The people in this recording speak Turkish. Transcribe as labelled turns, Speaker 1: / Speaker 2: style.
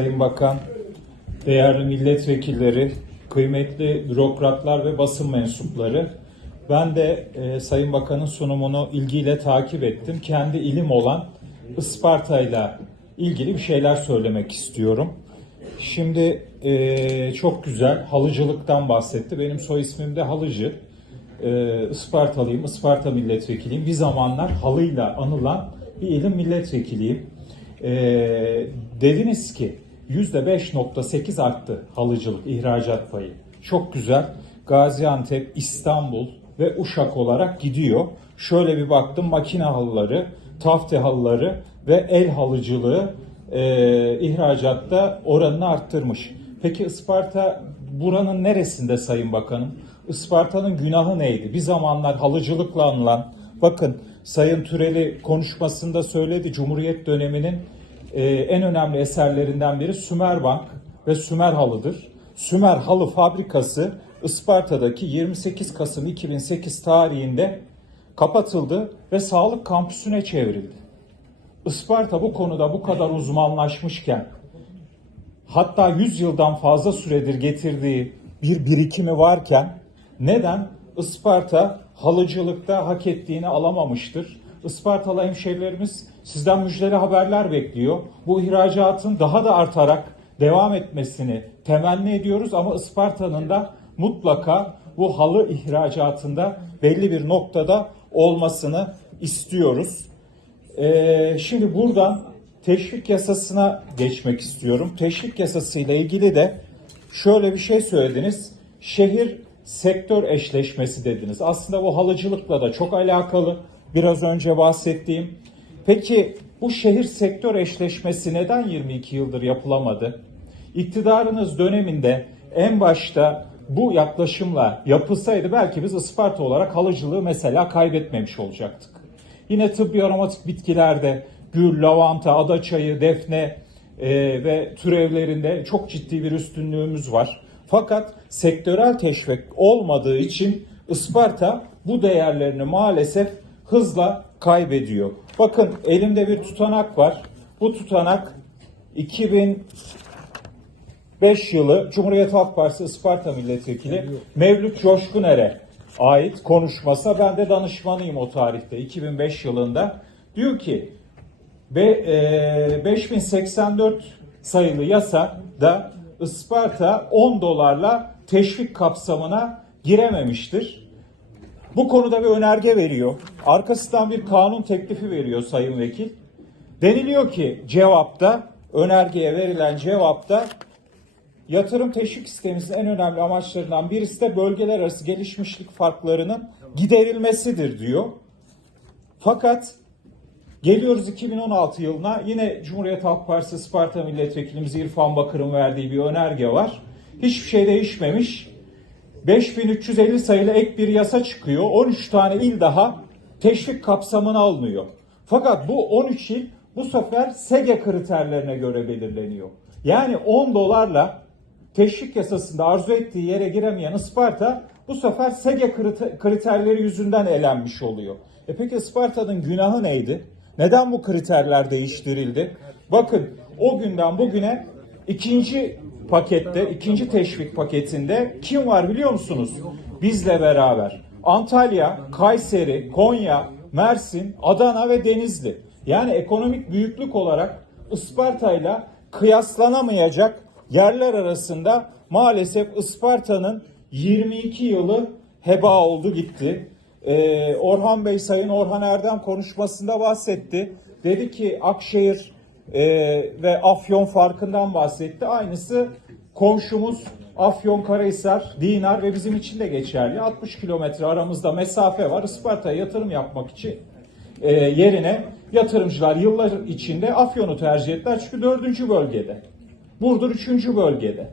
Speaker 1: Sayın Bakan, değerli milletvekilleri, kıymetli bürokratlar ve basın mensupları. Ben de e, Sayın Bakan'ın sunumunu ilgiyle takip ettim. Kendi ilim olan Isparta'yla ilgili bir şeyler söylemek istiyorum. Şimdi e, çok güzel halıcılıktan bahsetti. Benim soy ismim de Halıcı. E, Ispartalıyım, Isparta milletvekiliyim. Bir zamanlar halıyla anılan bir ilim milletvekiliyim. E, dediniz ki %5.8 arttı halıcılık ihracat payı. Çok güzel. Gaziantep, İstanbul ve Uşak olarak gidiyor. Şöyle bir baktım makine halıları, tafte halıları ve el halıcılığı e, ihracatta oranını arttırmış. Peki Isparta buranın neresinde Sayın Bakanım? Isparta'nın günahı neydi? Bir zamanlar halıcılıkla anılan, bakın Sayın Türeli konuşmasında söyledi Cumhuriyet döneminin e, en önemli eserlerinden biri Sümerbank ve Sümer Halı'dır. Sümer Halı Fabrikası Isparta'daki 28 Kasım 2008 tarihinde kapatıldı ve sağlık kampüsüne çevrildi. Isparta bu konuda bu kadar uzmanlaşmışken hatta 100 yıldan fazla süredir getirdiği bir birikimi varken neden Isparta halıcılıkta hak ettiğini alamamıştır? Ispartalı hemşehrilerimiz sizden müjdeli haberler bekliyor. Bu ihracatın daha da artarak devam etmesini temenni ediyoruz ama Isparta'nın da mutlaka bu halı ihracatında belli bir noktada olmasını istiyoruz. Ee, şimdi buradan teşvik yasasına geçmek istiyorum. Teşvik yasasıyla ilgili de şöyle bir şey söylediniz. Şehir sektör eşleşmesi dediniz. Aslında bu halıcılıkla da çok alakalı. Biraz önce bahsettiğim. Peki bu şehir sektör eşleşmesi neden 22 yıldır yapılamadı? İktidarınız döneminde en başta bu yaklaşımla yapılsaydı belki biz Isparta olarak halıcılığı mesela kaybetmemiş olacaktık. Yine tıbbi aromatik bitkilerde gül, lavanta, adaçayı, defne e, ve türevlerinde çok ciddi bir üstünlüğümüz var. Fakat sektörel teşvik olmadığı için Isparta bu değerlerini maalesef hızla kaybediyor. Bakın elimde bir tutanak var. Bu tutanak 2005 yılı Cumhuriyet Halk Partisi Isparta Milletvekili Mevlüt Coşkuner'e ait konuşmasa ben de danışmanıyım o tarihte 2005 yılında. Diyor ki ve e, 5084 sayılı yasada Isparta 10 dolarla teşvik kapsamına girememiştir. Bu konuda bir önerge veriyor. Arkasından bir kanun teklifi veriyor Sayın Vekil. Deniliyor ki cevapta, önergeye verilen cevapta yatırım teşvik sistemimizin en önemli amaçlarından birisi de bölgeler arası gelişmişlik farklarının giderilmesidir diyor. Fakat Geliyoruz 2016 yılına yine Cumhuriyet Halk Partisi Sparta Milletvekilimiz İrfan Bakır'ın verdiği bir önerge var. Hiçbir şey değişmemiş. 5350 sayılı ek bir yasa çıkıyor. 13 tane il daha teşvik kapsamına alınıyor. Fakat bu 13 il bu sefer SEGE kriterlerine göre belirleniyor. Yani 10 dolarla teşvik yasasında arzu ettiği yere giremeyen Isparta bu sefer SEGE kriterleri yüzünden elenmiş oluyor. E peki Isparta'nın günahı neydi? Neden bu kriterler değiştirildi? Bakın o günden bugüne ikinci pakette, ikinci teşvik paketinde kim var biliyor musunuz? Bizle beraber. Antalya, Kayseri, Konya, Mersin, Adana ve Denizli. Yani ekonomik büyüklük olarak Isparta'yla kıyaslanamayacak yerler arasında maalesef Isparta'nın 22 yılı heba oldu gitti. Ee, Orhan Bey, Sayın Orhan Erdem konuşmasında bahsetti. Dedi ki Akşehir e, ve Afyon farkından bahsetti. Aynısı komşumuz Afyon Karahisar, Dinar ve bizim için de geçerli. 60 kilometre aramızda mesafe var. Isparta'ya yatırım yapmak için e, yerine yatırımcılar yıllar içinde Afyon'u tercih ettiler çünkü dördüncü bölgede. Burdur üçüncü bölgede.